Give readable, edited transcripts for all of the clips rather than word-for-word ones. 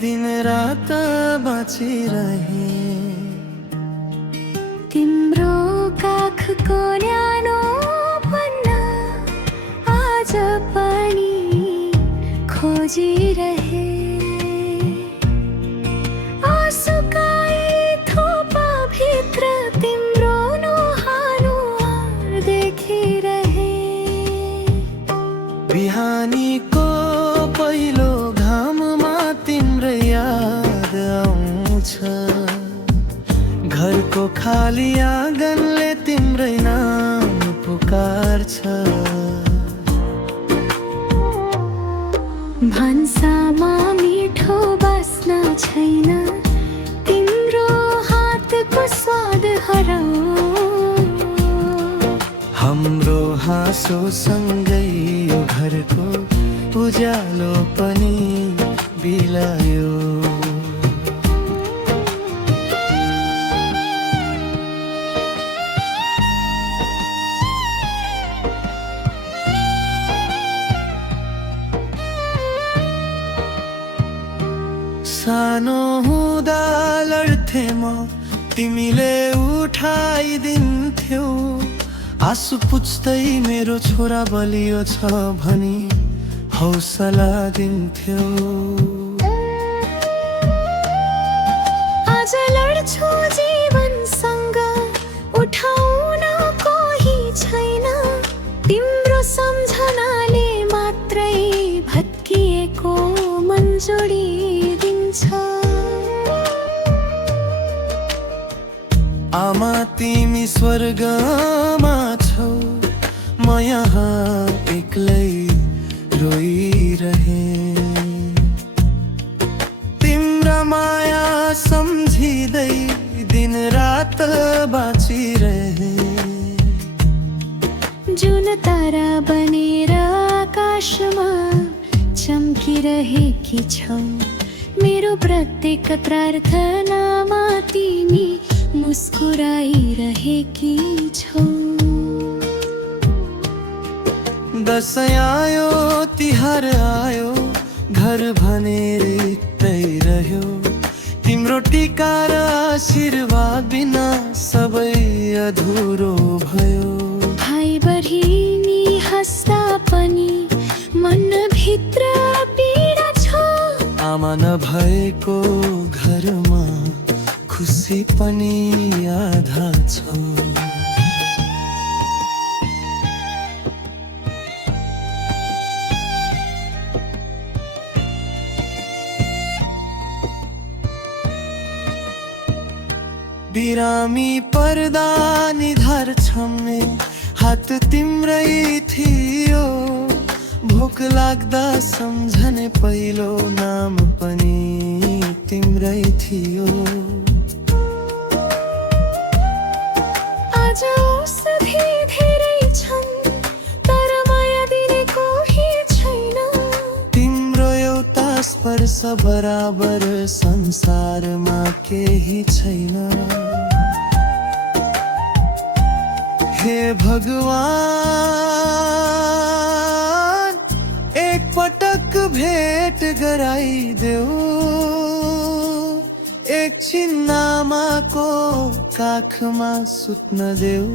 दिन रात बाँचिरहे। तिम्रो काखको न्यानो पन्ना आज पनि खोजिरहे। आँसुकाई थोपाभित्र तिम्रो नुहानो देखिरहे। बिहानीको पहिलो घाममा तिम्रो याद आउँछ। घरको खाली आँगनले तिम्रै नाम पुकार्छ। भान्सामा मिठो बास्ना छैन, तिम्रो हातको स्वाद हराऊ। हाम्रो हाँसो सँगै यो घरको उज्यालो पनि बिलायो। सानो हुँदा लड्थे म, तिमीले उठाइदिन्थ्यौ। आँसु पुछ्दै मेरो छोरा बलियो छ भनी हौसला दिन्थ्यौ। आज लड्छु जीवनसँग, उठाउन कोही छैन। तिम्रो सम्झनाले मात्रै भत्किएको मन जोडिदिन्छ। आमा तिमी स्वर्गमा छौ, म यहाँ एक्लै रोइरहे। तिम्रा माया सम्झिँदै दिन रात बाँचिरहे। जुन तारा बनेर आकाशमा चम्किरहेकी छौ। मेरो प्रत्येक प्रार्थनामा तिमी मुस्कुराइरहेकी छौ। दसैँ आयो तिहार आयो, घर भनेर रित्तै रह्यो। तिम्रो टीका र आशीर्वाद बिना सबै अधुरो भयो। भाइ बहिनी हँस्दा पनि मनभित्र पीडा छ। आमा नभएको घरमा खुसी पनि आधा छ। बिरामी पर्दा निधार छम्ने हात तिम्रै थियो। भोक लाग्दा सम्झने पहिलो नाम पनि तिम्रै थियो। आज औषधि धेरै छन्, तर माया दिने कोही छैन। तिम्रो एउटा स्पर्श बराबर संसारमा केही छैन। हे भगवान, एक पटक भेट गराइदेऊ। एकछिन आमाको काखमा सुत्न देऊ।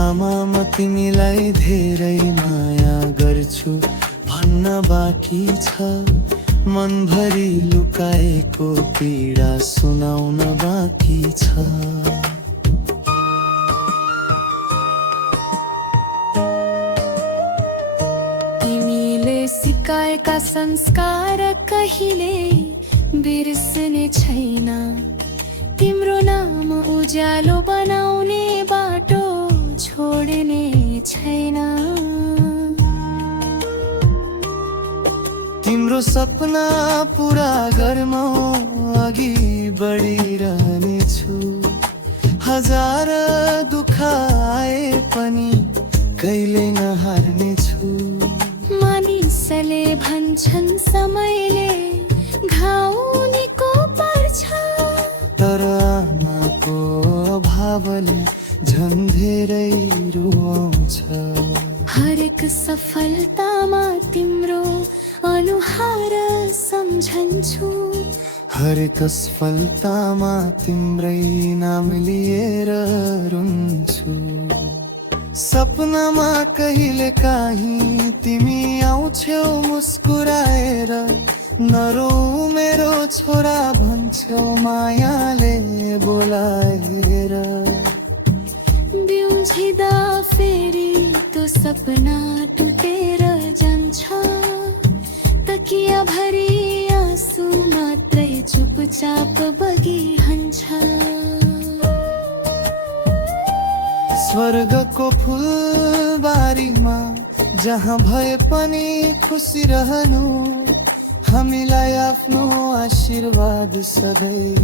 आमा म तिमीलाई धेरै माया गर्छु भन्न बाँकी छ। मनभरि लुकाएको पीडा सुनाउन बाँकी छ। सिकाएका संस्कार कहिले बिर्सने छैन। तिम्रो नाम उज्यालो बनाउने बाटो छोड्ने छैन। तिम्रो सपना पुरा गर्न अघि बढिरहनेछु। हजार दुःख आए पनि कहिले नहार्नेछु। मानिसले भन्छन् समयले घाउ निको पर्छ, तर आमाको अभावले झन् धेरै रुवाउँछ। हरेक सफलतामा तिम्रो अनुहार हरेक असफलतामा तिम्रै नाम लिएर रुन्छु। सपनामा कहिले काहीँ तिमी आउँछौ मुस्कुराएर, नरो मेरो छोरा भन्छौ मायाले बोलाएर। बिउझिँदा फेरि त्यो सपना टुटेर जान्छ, तकिया भरि आँसु मात्रै चुपचाप बगिहन्छ। स्वर्गको फुलबारीमा जहाँ भए पनि खुसी रहनु, हामीलाई आफ्नो आशीर्वाद सधैँ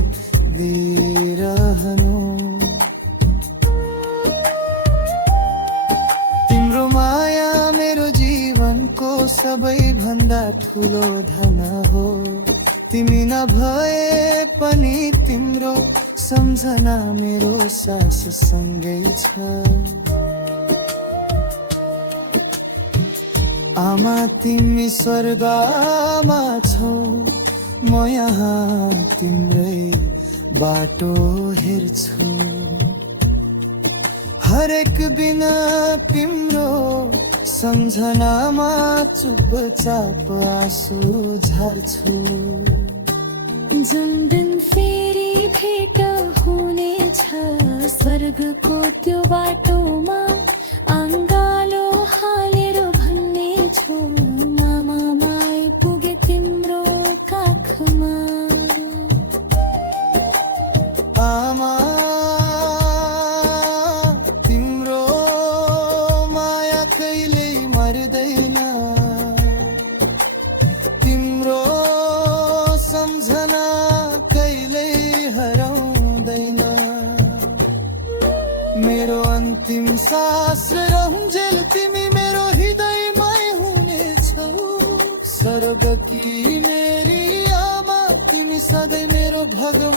दिइरहनु। तिम्रो माया मेरो जीवनको सबैभन्दा ठुलो धन हो। तिमी नभए पनि तिम्रो सम्झना मेरो सास सँगै छ। आमा तिमी स्वर्गमा छौ, म यहाँ तिम्रै बाटो हेर्छु। हरेक दिन तिम्रो सम्झनामा चुपचाप आँसु झार्छु। जुन दिन फेरि भेट हुनेछ स्वर्गको त्यो बाटोमा, अङ्गालो हालेर भन्ने छु, मामा आइपुगे तिम्रो काखमा। आमा तिम्रो माया कहिल्यै मर्दैन, तिम्रो सम्झना कहिल्यै हराउँदैन। मेरो अन्तिम सास रहन्जेल तिमी मेरो हृदयमै हुनेछौ। स्वर्गकी मेरी आमा तिमी सधैँ मेरो भगवान।